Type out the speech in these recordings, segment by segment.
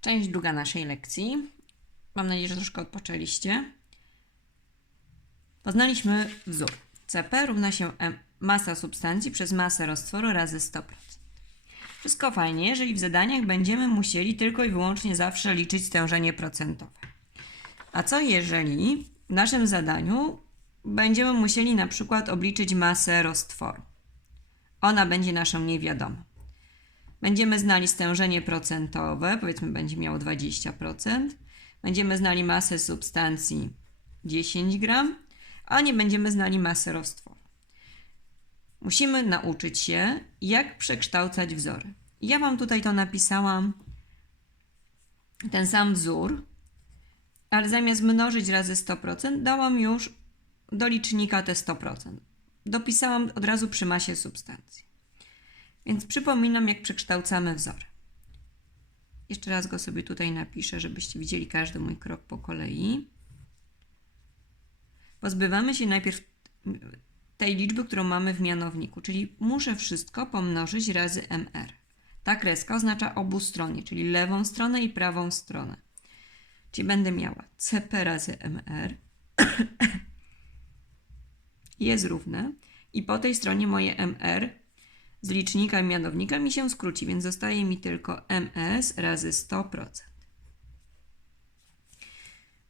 Część druga naszej lekcji. Mam nadzieję, że troszkę odpoczęliście. Poznaliśmy wzór. CP równa się M, masa substancji przez masę roztworu razy 100%. Wszystko fajnie, jeżeli w zadaniach będziemy musieli tylko i wyłącznie zawsze liczyć stężenie procentowe. A co jeżeli w naszym zadaniu będziemy musieli na przykład obliczyć masę roztworu? Ona będzie naszą niewiadomą. Będziemy znali stężenie procentowe, powiedzmy będzie miało 20%. Będziemy znali masę substancji 10 gram, a nie będziemy znali masy roztworu. Musimy nauczyć się, jak przekształcać wzory. Ja Wam tutaj to napisałam, ten sam wzór, ale zamiast mnożyć razy 100%, dałam już do licznika te 100%. Dopisałam od razu przy masie substancji. Więc przypominam, jak przekształcamy wzory. Jeszcze raz go sobie tutaj napiszę, żebyście widzieli każdy mój krok po kolei. Pozbywamy się najpierw tej liczby, którą mamy w mianowniku, czyli muszę wszystko pomnożyć razy mr. Ta kreska oznacza obustronnie, czyli lewą stronę i prawą stronę. Czyli będę miała cp razy mr jest równe i po tej stronie moje mr z licznika i mianownika mi się skróci, więc zostaje mi tylko ms razy 100%.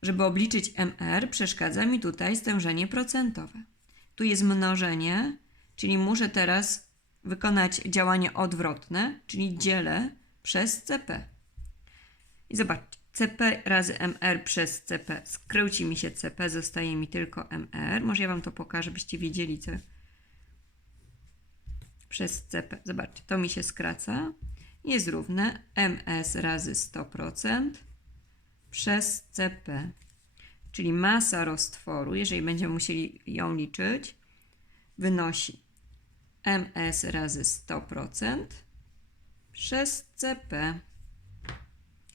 Żeby obliczyć mr, przeszkadza mi tutaj stężenie procentowe. Tu jest mnożenie, czyli muszę teraz wykonać działanie odwrotne, czyli dzielę przez CP. I zobaczcie, CP razy MR przez CP. Skróci mi się CP, zostaje mi tylko MR. Może ja Wam to pokażę, byście wiedzieli, co przez CP. Zobaczcie, to mi się skraca. Jest równe MS razy 100% przez CP. Czyli masa roztworu, jeżeli będziemy musieli ją liczyć, wynosi MS razy 100% przez CP.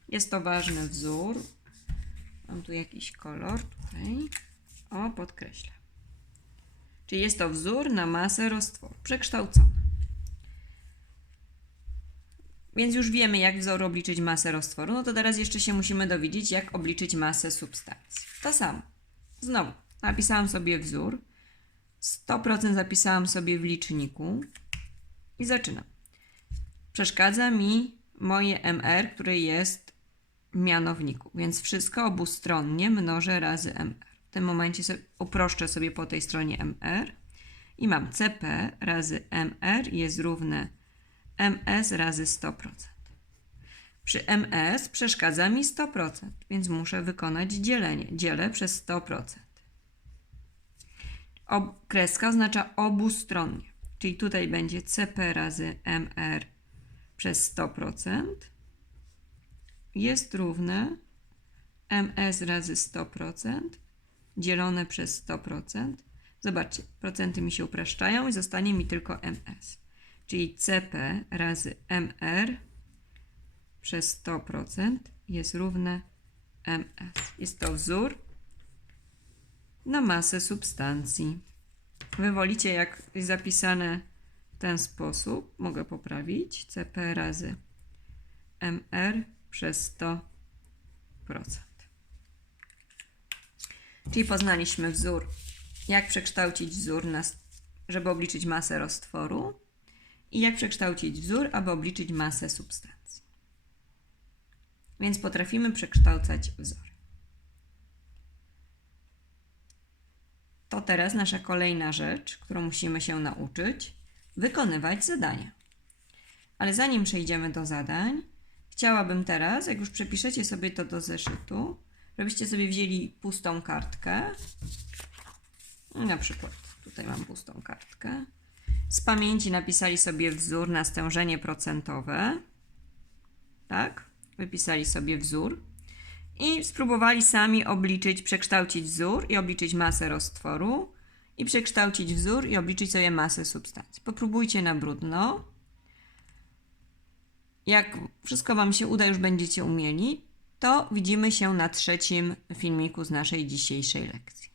Jest to ważny wzór. Mam tu jakiś kolor tutaj. O, podkreślę. Czyli jest to wzór na masę roztworu, przekształcony. Więc już wiemy, jak wzór obliczyć masę roztworu. No to teraz jeszcze się musimy dowiedzieć, jak obliczyć masę substancji. To samo. Znowu, napisałam sobie wzór. 100% zapisałam sobie w liczniku. I zaczynam. Przeszkadza mi moje MR, które jest w mianowniku. Więc wszystko obustronnie mnożę razy MR. W tym momencie sobie, uproszczę sobie po tej stronie MR. I mam CP razy MR jest równe ms razy 100%. Przy ms przeszkadza mi 100%, więc muszę wykonać dzielenie. Dzielę przez 100%. Ob kreska oznacza obustronnie, czyli tutaj będzie cp razy mr przez 100% jest równe ms razy 100% dzielone przez 100%. Zobaczcie, procenty mi się upraszczają i zostanie mi tylko ms czyli CP razy MR przez 100% jest równe MS. Jest to wzór na masę substancji. Wy wolicie, jak jest zapisane w ten sposób, mogę poprawić, CP razy MR przez 100%. Czyli poznaliśmy wzór, jak przekształcić wzór, na, żeby obliczyć masę roztworu i jak przekształcić wzór, aby obliczyć masę substancji. Więc potrafimy przekształcać wzory. To teraz nasza kolejna rzecz, którą musimy się nauczyć wykonywać zadania. Ale zanim przejdziemy do zadań, chciałabym teraz, jak już przepiszecie sobie to do zeszytu, żebyście sobie wzięli pustą kartkę. Na przykład tutaj mam pustą kartkę. Z pamięci napisali sobie wzór na stężenie procentowe. Tak? Wypisali sobie wzór. I spróbowali sami obliczyć, przekształcić wzór i obliczyć masę roztworu. I przekształcić wzór i obliczyć sobie masę substancji. Popróbujcie na brudno. Jak wszystko Wam się uda, już będziecie umieli, to widzimy się na trzecim filmiku z naszej dzisiejszej lekcji.